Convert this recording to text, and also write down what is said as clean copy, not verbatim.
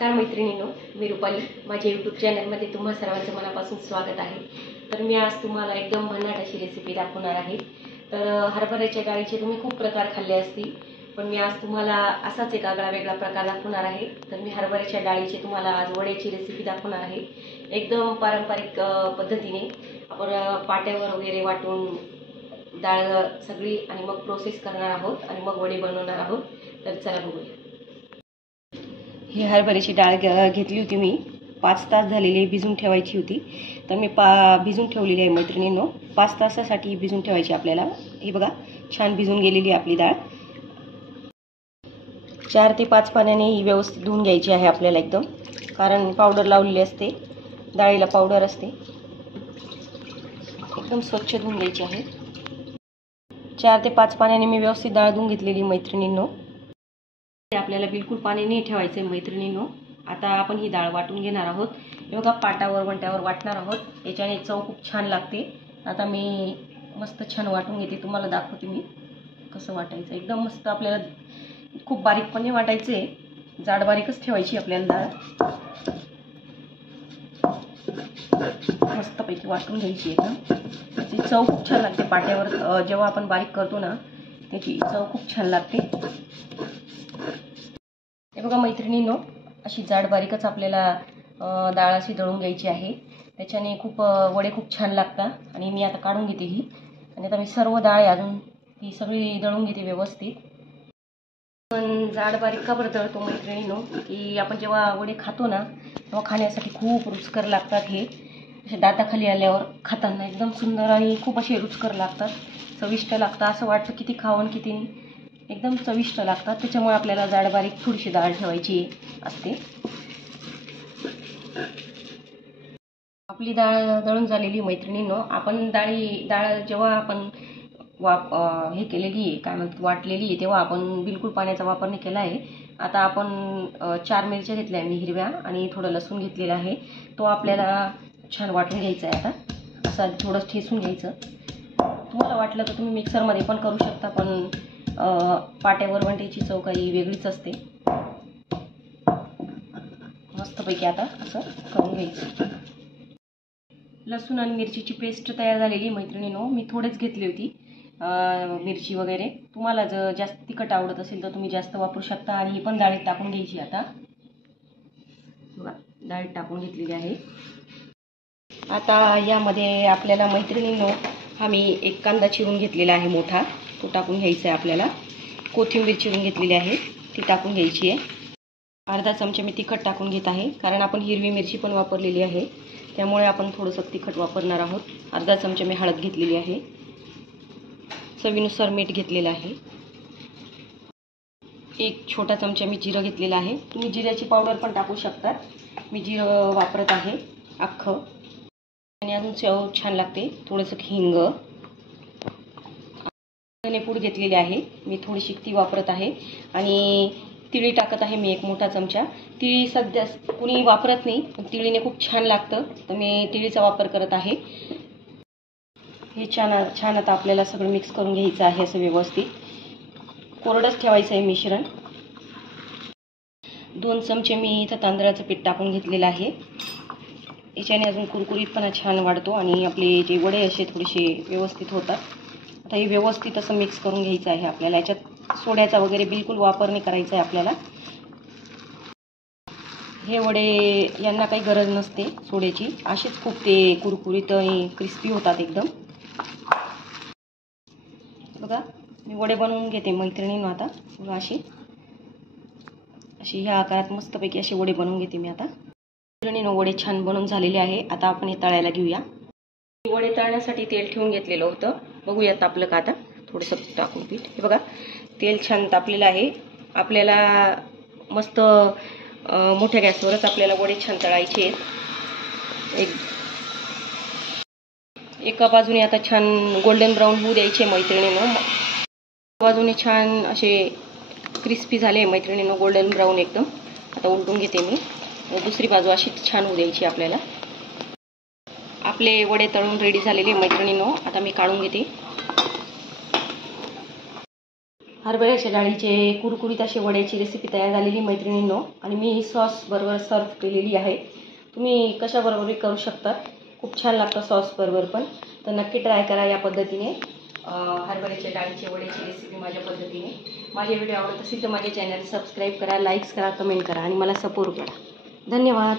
नमस्कार मैत्रिणींनो, मी रुपाली. माझ्या यूट्यूब चॅनलमध्ये तुम्हा सर्वांचं मनापासून स्वागत आहे. तर मी आज तुम्हाला एकदम भन्नाट अशी रेसिपी दाखवणार आहे. तर हरभऱ्याच्या डाळीचे तुम्ही खूप प्रकार खाल्ले असतील, पण मी आज तुम्हाला असाच एक आगळा वेगळा प्रकार दाखवणार आहे. तर मी हरभऱ्याच्या डाळीचे तुम्हाला आज वड्याची रेसिपी दाखवणार आहे. एकदम पारंपरिक पद्धतीने आपण पाट्यावर वगैरे वाटून डाळ सगळी आणि मग प्रोसेस करणार आहोत आणि मग वडे बनवणार आहोत. तर चला बघूया. ही हरभऱ्याची डाळ घेतली होती मी, 5 तास झालेली भिजून ठेवायची होती. तर मी भिजून ठेवलेली आहे मैत्रिणींनो. 5 तासासाठी भिजून ठेवायची आपल्याला. हे बघा, छान भिजून गेलेली आपली डाळ. 4 ते 5 पाण्याने ही व्यवस्थित धुवून घ्यायची आहे आपल्याला एकदम, कारण पावडर लावलेली असते, डाळीला पावडर असते. एकदम स्वच्छ धुवून घ्यायची आहे. 4 ते 5 पाण्याने मी व्यवस्थित डाळ धुवून घेतलेली मैत्रिणींनो. आपल्याला बिलकुल पाणी नाही ठेवायचं मैत्रिणींनो. आता आपण ही डाळ वाटून घेणार आहोत. हे बघा, पाटावर वंट्यावर वाटणार आहोत. याच्याने चव खूप छान लागते. आता मी मस्त छान वाटून घेते, तुम्हाला दाखवते मी कसं वाटायचं. एकदम मस्त, आपल्याला खूप बारीक पण नाही वाटायचे, जाड बारीकच ठेवायची आपल्याला डाळ. मस्तपैकी वाटून घ्यायची एकदम. त्याची चव खूप छान लागते. पाट्यावर जेव्हा आपण बारीक करतो ना, त्याची चव खूप छान लागते. हे बघा मैत्रिणींनो, अशी जाड बारीकच आपल्याला डाळ अशी दळून घ्यायची आहे. त्याच्याने वडे खूप छान लागतात. आणि मी आता काढून घेते ही, आणि आता मी सर्व डाळ अजून ती सगळी दळून घेते व्यवस्थित. पण जाड बारीक का बरं दळतो मैत्रिणींनो, की आपण जेव्हा वडे खातो ना, तेव्हा खाण्यासाठी खूप रुचकर लागतात. हे असे दाताखाली आल्यावर खाताना एकदम सुंदर आणि खूप असे रुचकर लागतात, चविष्ट लागतात. असं वाटतं किती खावं किती नाही, एकदम चविष्ट लागतात. त्याच्यामुळे आपल्याला जाड बारीक थोडीशी डाळ ठेवायची असते. आपली डाळ दळून झालेली मैत्रिणींनो. आपण डाळ जेव्हा आपण हे केलेली आहे, काय म्हणतात, वाटलेली आहे, तेव्हा आपण बिलकुल पाण्याचा वापर नाही केला आहे. आता आपण 4 मिरच्या घेतल्या मी हिरव्या, आणि थोडं लसूण घेतलेलं आहे. तो आपल्याला छान वाटून घ्यायचा आहे. आता असं थोडं ठेसून घ्यायचं. तुम्हाला वाटलं तर तुम्ही मिक्सरमध्ये पण करू शकता, पण पाट्यावर वंट्याची चव काही वेगळीच असते. मस्तपैकी आता असं करून घ्यायचं. लसूण आणि मिरचीची पेस्ट तयार झालेली मैत्रिणींनो. मी थोडेच घेतली होती मिरची वगैरे. तुम्हाला जर जास्त तिखट आवडत असेल तर तुम्ही जास्त वापरू शकता. आणि ही पण डाळीत टाकून घ्यायची. आता बघा, डाळीत टाकून घेतलेली आहे. आता यामध्ये आपल्याला मैत्रिणींनो, हा मी एक कांदा चिरून घेतलेला आहे मोठा, तो टाकून घ्यायचा आहे आपल्याला. कोथिंबीर चिरून घेतलेली आहे, ती टाकून घ्यायची आहे. अर्धा चमचा मी तिखट टाकून घेत आहे, कारण आपण हिरवी मिरची पण वापरलेली आहे, त्यामुळे आपण थोडंसं तिखट वापरणार आहोत. अर्धा चमचा मी हळद घेतलेली आहे. चवीनुसार मीठ घेतलेलं आहे. 1 छोटा चमचा मी जिरं घेतलेलं आहे. तुम्ही जिऱ्याची पावडर पण टाकू शकता. मी जिरं वापरत आहे अख्खं, आणि अजून चव छान लागते. थोडंसं हिंग, धनेपूड घेतलेली आहे मी, थोडीशी ती वापरत आहे. आणि तिळी टाकत आहे मी 1 मोठा चमचा. तिळी सध्या कुणी वापरत नाही, पण तिळीने खूप छान लागतं, तर मी तिळीचा वापर करत आहे. हे छान आता आपल्याला सगळं मिक्स करून घ्यायचं आहे असं व्यवस्थित. कोरडंच ठेवायचं आहे मिश्रण. 2 चमचे मी इथं तांदळाचं पीठ टाकून घेतलेलं आहे. याच्याने अजून कुरकुरीतपणा छान वाढतो, आणि आपले जे वडे असे थोडेसे व्यवस्थित होतात. आता हे व्यवस्थित असं मिक्स करून घ्यायचं आहे आपल्याला. याच्यात सोड्याचा वगैरे बिलकुल वापर नाही करायचा आहे आपल्याला. हे वडे यांना काही गरज नसते सोड्याची, असेच खूप ते कुरकुरीत आणि क्रिस्पी होतात एकदम. बघा, मी वडे बनवून घेते मैत्रिणींनो. आता बघा, अशी ह्या आकारात मस्तपैकी असे वडे बनवून घेते मी. आता मैत्रिणींनो, वडे छान बनवून झालेले आहे. आता आपण हे तळायला घेऊया. वडे तळण्यासाठी तेल ठेवून घेतलेलं होतं. बघूया तापलं का. आता थोडंसं टाकून पीठ. हे बघा, तेल छान तापलेलं आहे. आपल्याला मस्त मोठ्या गॅसवरच आपल्याला वडे छान तळायचे आहेत. एका बाजूने आता छान गोल्डन ब्राऊन होऊ द्यायचे मैत्रिणींनो. बाजूने छान असे क्रिस्पी झाले मैत्रिणींनो, गोल्डन ब्राऊन एकदम. आता उलटून घेते मी. दुसरी बाजू अशी छान होऊ द्यायची आपल्याला. आपले वडे तळून रेडी झालेले मैत्रिणींनो. आता मी काढून घेते. हरभऱ्याच्या डाळीचे कुरकुरीत असे वड्याची रेसिपी तयार झालेली मैत्रिणींनो, आणि मी ही सॉस बरोबर सर्व केलेली आहे. तुम्ही कशाबरोबरही करू शकता, खूप छान लागतं सॉस बरोबर पण. तर नक्की ट्राय करा या पद्धतीने हरभऱ्याच्या डाळीचे वड्याची रेसिपी माझ्या पद्धतीने. माझे व्हिडिओ आवडत असेल तर माझ्या चॅनल सबस्क्राईब करा, लाईक्स करा, कमेंट करा आणि मला सपोर्ट करा. धन्यवाद.